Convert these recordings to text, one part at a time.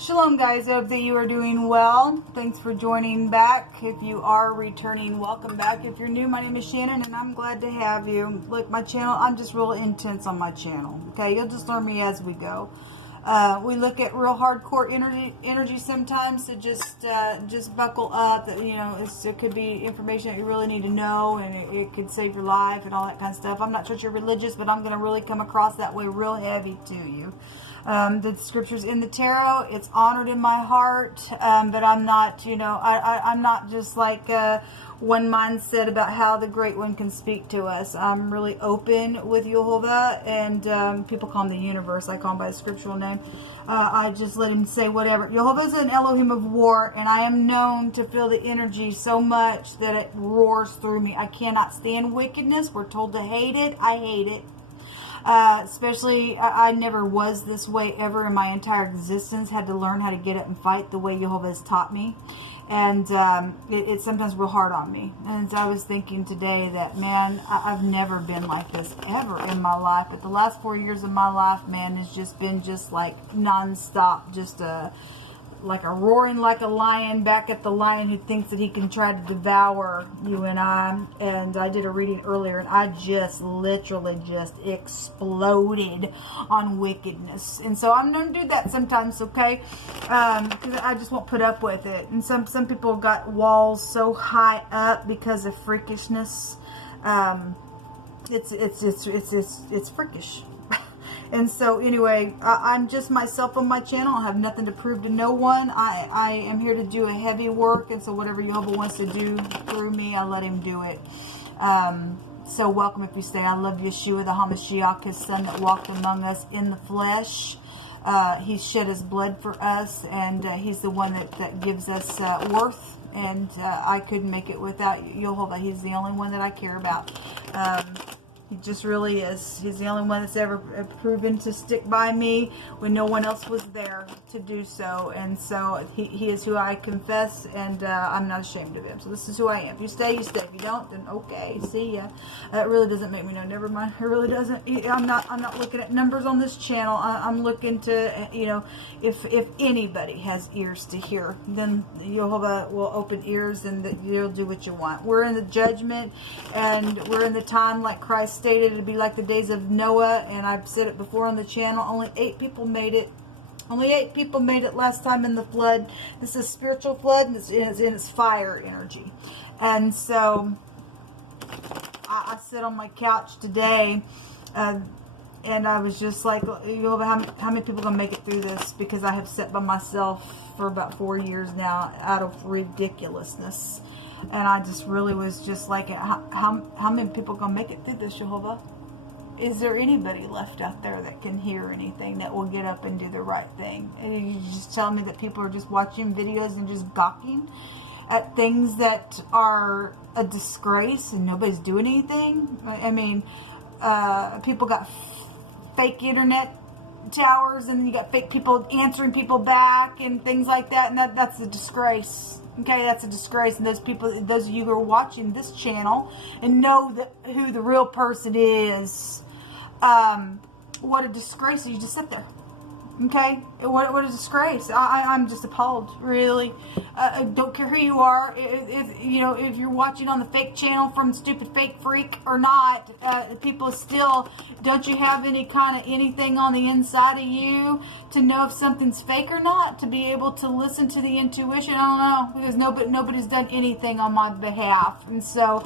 Shalom guys, I hope that you are doing well. Thanks for joining back. If you are returning, welcome back. If you're new, my name is Shannon and I'm glad to have you. Look, my channel, I'm just real intense on my channel. Okay, you'll just learn me as we go. We look at real hardcore energy sometimes, so just buckle up. You know, it could be information that you really need to know, and it could save your life and all that kind of stuff. I'm not sure you're religious, but I'm going to really come across that way real heavy to you. The scriptures in the tarot, it's honored in my heart, but I'm not, you know, I'm not just like one mindset about how the Great One can speak to us. I'm really open with Jehovah, and people call him the universe. I call him by a scriptural name. I just let him say whatever. Jehovah is an Elohim of war, and I am known to feel the energy so much that it roars through me. I cannot stand wickedness. We're told to hate it. I hate it. Especially, I never was this way ever in my entire existence. Had to learn how to get up and fight the way Jehovah has taught me. And it's sometimes real hard on me. And so I was thinking today that, man, I've never been like this ever in my life. But the last 4 years of my life, man, has just been just like nonstop. Just like a roaring like a lion back at the lion who thinks that he can try to devour you and I. And I did a reading earlier, and I just literally just exploded on wickedness. And so I'm going to do that sometimes, okay? Because I just won't put up with it. And some people got walls so high up because of freakishness. It's freakish. And so anyway, I'm just myself on my channel. I have nothing to prove to no one. I am here to do a heavy work. And so whatever Jehovah wants to do through me, I let him do it. So welcome if you stay. I love Yeshua, the HaMashiach, his son that walked among us in the flesh. He shed his blood for us. And he's the one that gives us worth. And I couldn't make it without Jehovah. He's the only one that I care about. He just really is. He's the only one that's ever proven to stick by me when no one else was there to do so. And so he is who I confess, and I'm not ashamed of him. So this is who I am. If you stay, you stay. If you don't, then okay. See ya. It really doesn't make me know. Never mind. It really doesn't. I'm not looking at numbers on this channel. I'm looking to, you know, if anybody has ears to hear, then Jehovah will open ears, and you'll do what you want. We're in the judgment, and we're in the time like Christ stated it'd be like the days of Noah, and I've said it before on the channel. Only 8 people made it. Only 8 people made it last time in the flood. This is a spiritual flood, and it's in its fire energy. And so I sit on my couch today, and I was just like, how many people are gonna make it through this? Because I have sat by myself for about 4 years now out of ridiculousness. And I just really was just like, how many people are going to make it through this, Jehovah? Is there anybody left out there that can hear anything, that will get up and do the right thing? And you just tell me that people are just watching videos and just gawking at things that are a disgrace and nobody's doing anything? I mean, people got fake internet towers, and then you got fake people answering people back and things like that, and that's a disgrace. Okay, that's a disgrace. And those people, those of you who are watching this channel and know who the real person is, what a disgrace. You just sit there. Okay, what a disgrace. I'm just appalled, really. Don't care who you are. If you're watching on the fake channel from Stupid Fake Freak or not, people still, don't you have any kind of anything on the inside of you to know if something's fake or not? To be able to listen to the intuition? I don't know, because nobody's done anything on my behalf. And so,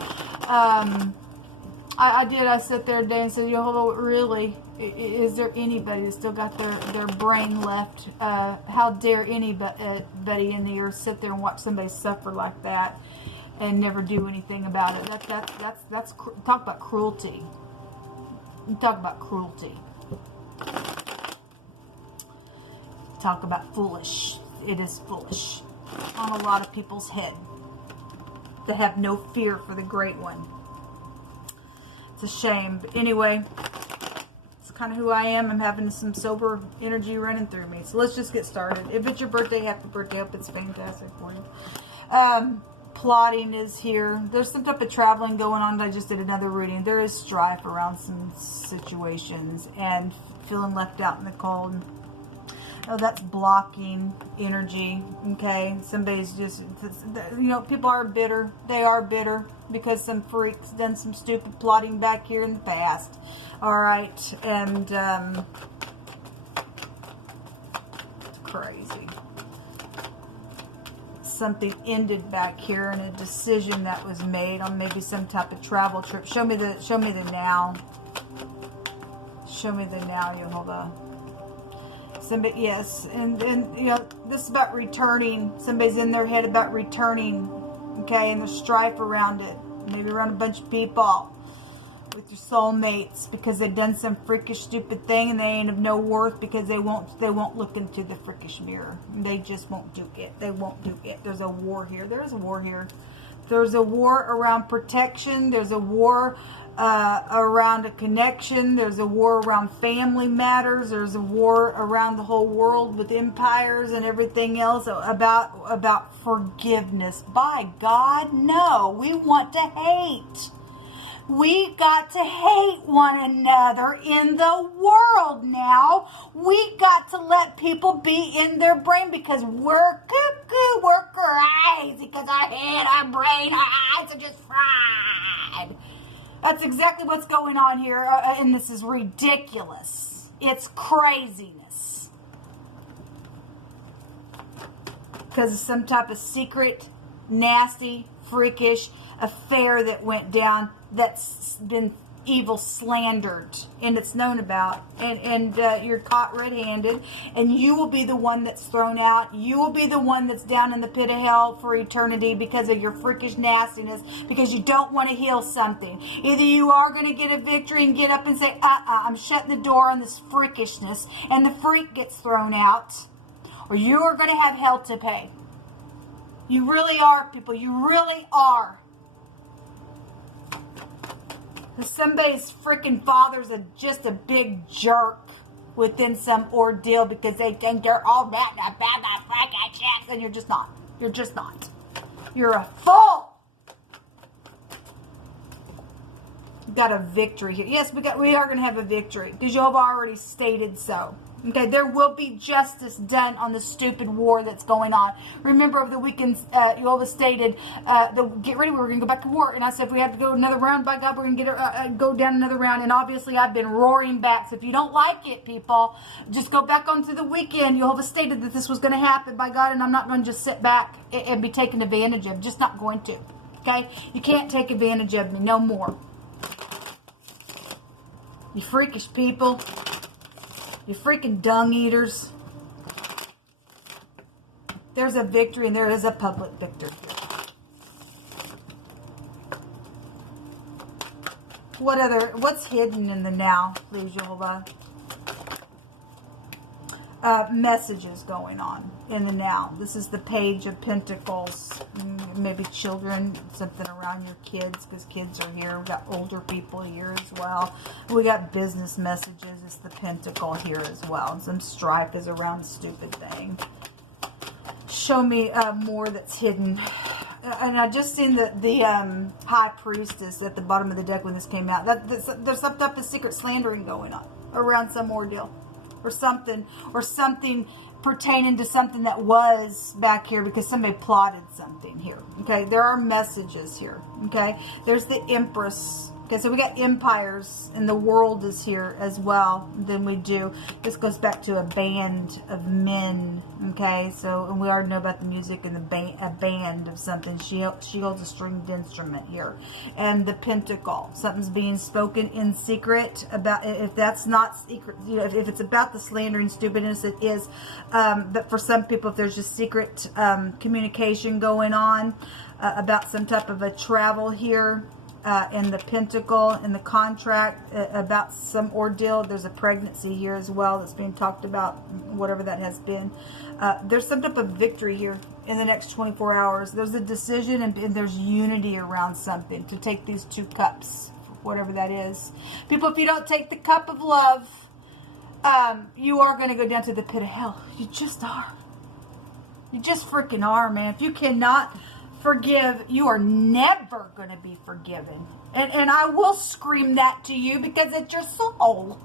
I sat there today and said, Jehovah, really? Is there anybody that's still got their brain left? How dare anybody in the earth sit there and watch somebody suffer like that and never do anything about it? That's talk about cruelty. Talk about cruelty. Talk about foolish. It is foolish on a lot of people's head that have no fear for the Great One. It's a shame. But anyway, kind of who I am. I'm having some sober energy running through me. So let's just get started. If it's your birthday, happy birthday. I hope it's fantastic for you. Plotting is here. There's some type of traveling going on. I just did another reading. There is strife around some situations and feeling left out in the cold. Oh, that's blocking energy, okay? Somebody's just, you know, people are bitter. They are bitter because some freak's done some stupid plotting back here in the past. All right, and it's crazy. Something ended back here and a decision that was made on maybe some type of travel trip. Show me the now. Show me the now, Jehovah. Somebody, yes, and you know, this is about returning. Somebody's in their head about returning, okay, and there's strife around it. Maybe around a bunch of people with your soulmates because they've done some freakish stupid thing and they ain't of no worth because they won't look into the freakish mirror. They just won't do it. They won't do it. There's a war here. There is a war here. There's a war around protection. There's a war around a connection. There's a war around family matters. There's a war around the whole world with empires and everything else about forgiveness. By God, no. We want to hate. We got to hate one another in the world now. We got to let people be in their brain because we're cuckoo, we're crazy because our head, our brain, our eyes are just fried. That's exactly what's going on here, and this is ridiculous. It's craziness. Because of some type of secret, nasty, freakish affair that went down that's been evil slandered and it's known about, and you're caught red-handed, and you will be the one that's thrown out. You will be the one that's down in the pit of hell for eternity because of your freakish nastiness, because you don't want to heal something. Either you are going to get a victory and get up and say, I'm shutting the door on this freakishness, and the freak gets thrown out, or you are going to have hell to pay. You really are, people. You really are. Somebody's freaking father's just a big jerk within some ordeal because they think they're all that bad, that freaking checks, and you're just not. You're just not. You're a fool. Got a victory here. Yes, we are going to have a victory because you have already stated so. Okay, there will be justice done on the stupid war that's going on. Remember, over the weekend, you all stated, get ready, we're going to go back to war. And I said, if we have to go another round, by God, we're going to go down another round. And obviously, I've been roaring back. So if you don't like it, people, just go back onto the weekend. You all stated that this was going to happen, by God, and I'm not going to just sit back and be taken advantage of. Just not going to. Okay? You can't take advantage of me no more. You freakish people. You freaking dung eaters. There's a victory, and there is a public victory here. What's hidden in the now, please, Jehovah? Messages going on in the now. This is the Page of Pentacles. Maybe children, something around your kids, because kids are here. We got older people here as well. We got business messages. It's the Pentacle here as well. And some strife is around a stupid thing. Show me more that's hidden. And I just seen the High Priestess at the bottom of the deck when this came out. There's some type of secret slandering going on around some ordeal. Or something pertaining to something that was back here because somebody plotted something here. Okay, there are messages here. Okay, there's the Empress. Okay, so we got empires and the world is here as well. Then we do. This goes back to a band of men. Okay, so and we already know about the music and a band of something. She holds a stringed instrument here, and the Pentacle. Something's being spoken in secret about. If that's not secret, you know, if it's about the slandering stupidness, it is. But for some people, if there's just secret communication going on about some type of a travel here. In the Pentacle, in the contract, about some ordeal. There's a pregnancy here as well that's being talked about, whatever that has been. There's some type of victory here in the next 24 hours. There's a decision and there's unity around something to take these two cups, whatever that is. People, if you don't take the cup of love, you are going to go down to the pit of hell. You just are. You just freaking are, man. If you cannot forgive, you are never going to be forgiven. And I will scream that to you because it's your soul.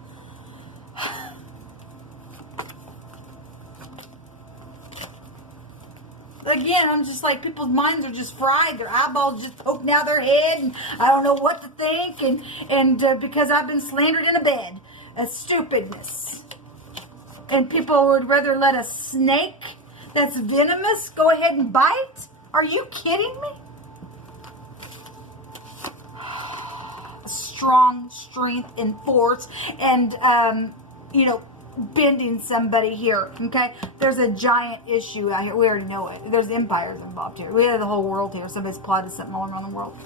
again, I'm just like, people's minds are just fried. Their eyeballs just poking out their head, and I don't know what to think, and because I've been slandered in a bed. That's stupidness. And people would rather let a snake that's venomous go ahead and bite? Are you kidding me? Strong strength and force, and you know, bending somebody here. Okay, there's a giant issue out here. We already know it. There's empires involved here. We have the whole world here. Somebody's plotted something all around the world.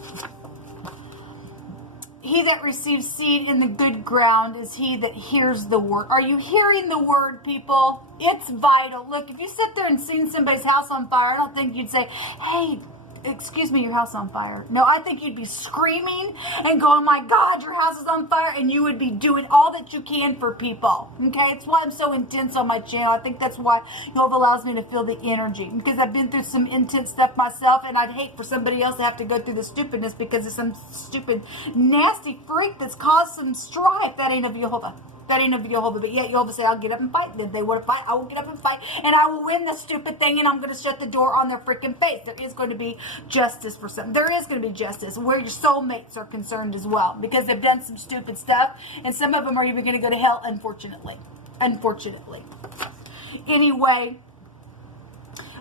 He that receives seed in the good ground is he that hears the word. Are you hearing the word, people? It's vital. Look, if you sit there and see somebody's house on fire, I don't think you'd say, hey, excuse me, your house on fire. No, I think you'd be screaming and going, my God, your house is on fire, and you would be doing all that you can for people. Okay, it's why I'm so intense on my channel. I think that's why Jehovah allows me to feel the energy, because I've been through some intense stuff myself, and I'd hate for somebody else to have to go through the stupidness because of some stupid, nasty freak that's caused some strife. That ain't of Jehovah. That ain't of Jehovah, but yet Jehovah say, I'll get up and fight. If they want to fight, I will get up and fight, and I will win the stupid thing, and I'm going to shut the door on their freaking face. There is going to be justice for some. There is going to be justice where your soulmates are concerned as well, because they've done some stupid stuff, and some of them are even going to go to hell, unfortunately. Unfortunately. Anyway,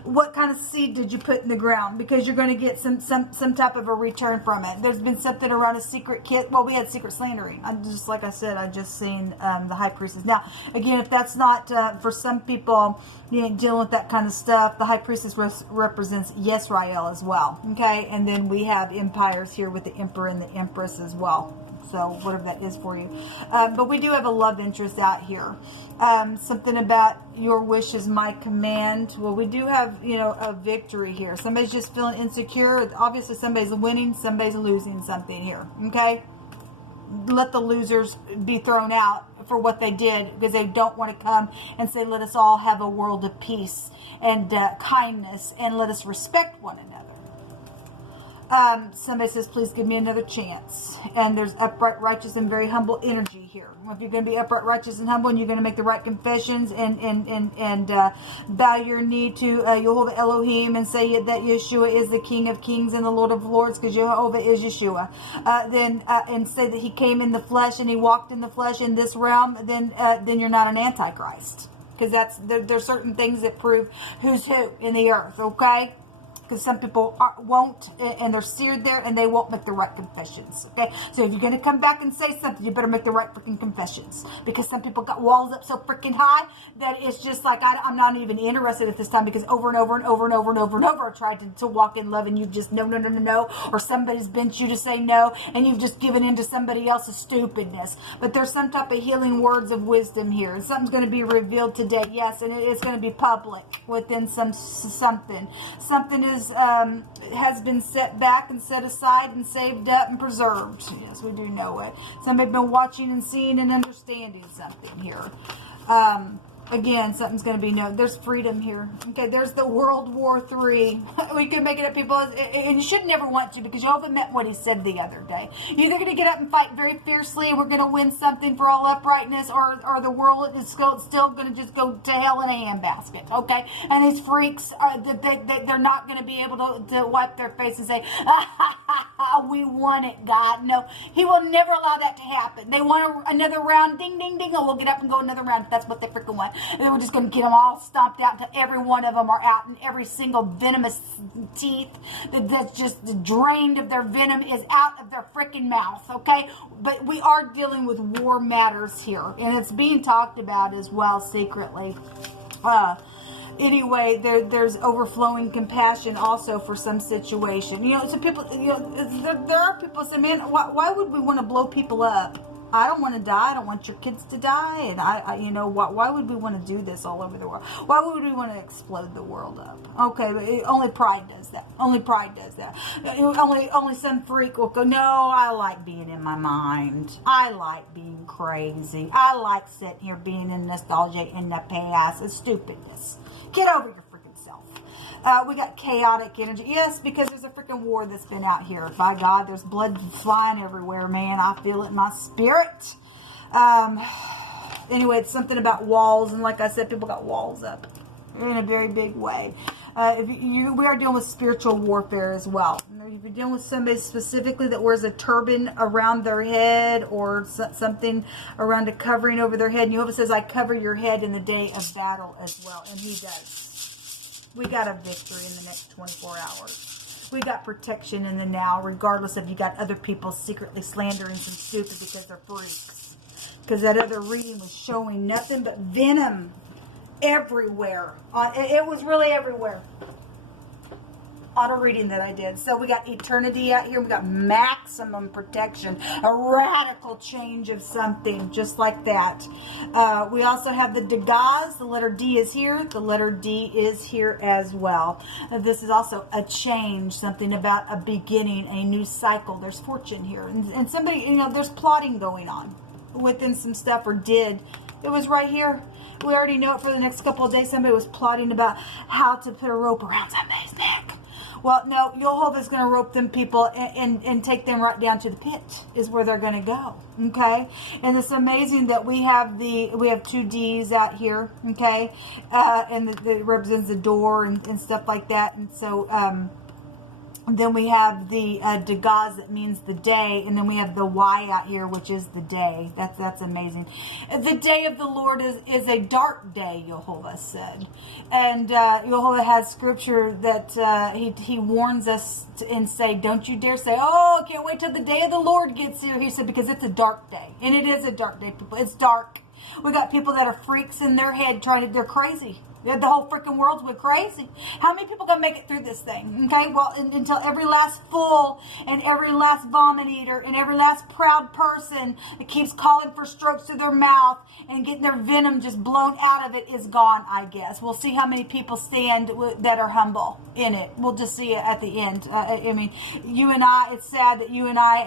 what kind of seed did you put in the ground? Because you're going to get some type of a return from it. There's been something around a secret kit. Well, we had secret slandering. Just like I said, I just seen the high priestess. Now, again, if that's not for some people, you ain't dealing with that kind of stuff. The high priestess represents Yisrael as well. Okay, and then we have empires here with the emperor and the empress as well. So whatever that is for you. But we do have a love interest out here. Something about your wish is my command. Well, we do have, you know, a victory here. Somebody's just feeling insecure. Obviously, somebody's winning. Somebody's losing something here. Okay? Let the losers be thrown out for what they did, because they don't want to come and say, let us all have a world of peace and kindness, and let us respect one another. Somebody says, please give me another chance. And there's upright, righteous, and very humble energy here. If you're going to be upright, righteous, and humble, and you're going to make the right confessions and bow your knee to Jehovah Elohim and say that Yeshua is the King of Kings and the Lord of Lords, because Jehovah is Yeshua. And say that he came in the flesh and he walked in the flesh in this realm, then you're not an antichrist. Because there's certain things that prove who's who in the earth, okay? Because some people won't, and they're seared there, and they won't make the right confessions. Okay, so if you're going to come back and say something, you better make the right freaking confessions. Because some people got walls up so freaking high that it's just like, I'm not even interested at this time, because over and over and over and over and over and over, I tried to walk in love, and you just no, or somebody's bent you to say no, and you've just given in to somebody else's stupidness. But there's some type of healing words of wisdom here, and something's going to be revealed today. Yes, and it's going to be public within something. Something has been set back and set aside and saved up and preserved. Yes, we do know it. Somebody's been watching and seeing and understanding something here. Again, something's going to be known. There's freedom here. Okay, there's the World War III. We could make it up, people. And you should never want to, because Jehovah meant what he said the other day. You're either going to get up and fight very fiercely, and we're going to win something for all uprightness, or the world is still going to just go to hell in a handbasket. Okay? And these freaks, they're not going to be able to wipe their face and say, we won it, God. No, he will never allow that to happen. They want another round. Ding, ding, ding. Oh, we'll get up and go another round if that's what they freaking want. And we're just going to get them all stomped out until every one of them are out, and every single venomous teeth that's just drained of their venom is out of their freaking mouth, okay? But we are dealing with war matters here, and it's being talked about as well secretly. Anyway, there's overflowing compassion also for some situation. You know, so people, you know, there are people say, man, why would we want to blow people up? I don't want to die. I don't want your kids to die. And I you know, why would we want to do this all over the world? Why would we want to explode the world up? Okay, but only pride does that. Only pride does that. Only some freak will go, no, I like being in my mind. I like being crazy. I like sitting here being in nostalgia in the past. It's stupidness. Get over your freaking self. We got chaotic energy. Yes, because there's a freaking war that's been out here. By God, there's blood flying everywhere, man. I feel it in my spirit. Anyway, it's something about walls. And like I said, people got walls up in a very big way. We are dealing with spiritual warfare as well. If you're dealing with somebody specifically that wears a turban around their head or something around a covering over their head, and Jehovah says, I cover your head in the day of battle as well. And he does. We got a victory in the next 24 hours. We got protection in the now, regardless if you got other people secretly slandering some stupid because they're freaks. Because that other reading was showing nothing but venom everywhere. It was really everywhere. Auto reading that I did. So we got eternity out here. We got maximum protection. A radical change of something just like that. We also have the Degas. The letter D is here. The letter D is here as well. This is also a change. Something about a beginning, a new cycle. There's fortune here. And somebody, you know, there's plotting going on within some stuff, or did. It was right here. We already know it for the next couple of days. Somebody was plotting about how to put a rope around somebody's neck. Well, no, Jehovah's going to rope them people and take them right down to the pit is where they're going to go. Okay, and it's amazing that we have two D's out here. Okay, and it represents the door and stuff like that. And so then we have the Degas, that means the day, and then we have the Y out here, which is the day. That's amazing. The day of the Lord is a dark day, Jehovah said. And Jehovah has scripture that he warns us and say, don't you dare say, oh, I can't wait till the day of the Lord gets here. He said, because it's a dark day. And it is a dark day, people. It's dark. We got people that are freaks in their head they're crazy. The whole freaking world's went crazy. How many people gonna make it through this thing? Okay, well, until every last fool and every last vomit eater and every last proud person that keeps calling for strokes to their mouth and getting their venom just blown out of it is gone, I guess. We'll see how many people stand that are humble in it. We'll just see it at the end. I mean, you and I, it's sad that you and I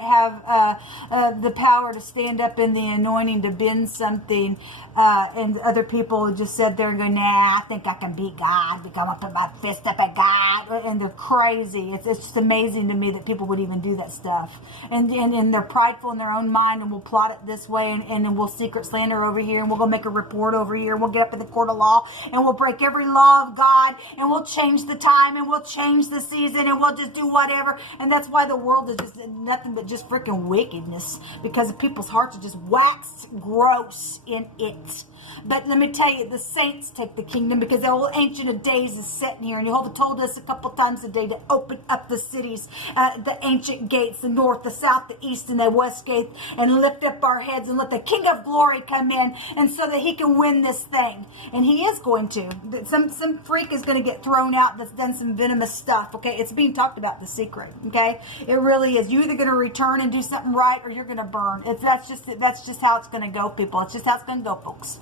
have the power to stand up in the anointing to bend something, and other people just sit there and go, nah, I think I can beat God because I'm going to put my fist up at God. And they're crazy. It's just amazing to me that people would even do that stuff. And they're prideful in their own mind, and we'll plot it this way, and then we'll secret slander over here, and we'll go make a report over here, and we'll get up in the court of law, and we'll break every law of God, and we'll change the time, and we'll change the season, and we'll just do whatever. And that's why the world is just nothing but just freaking wickedness, because people's hearts are just waxed gross in it. But let me tell you, the saints take the kingdom, because the old Ancient of Days is sitting here. And Jehovah told us a couple times a day to open up the cities, the ancient gates, the north, the south, the east, and the west gate, and lift up our heads and let the King of Glory come in, and so that he can win this thing. And he is going to. Some freak is going to get thrown out that's done some venomous stuff. Okay, it's being talked about, the secret. Okay, it really is. You're either going to return and do something right, or you're going to burn. That's just how it's going to go, people. It's just how it's going to go, folks.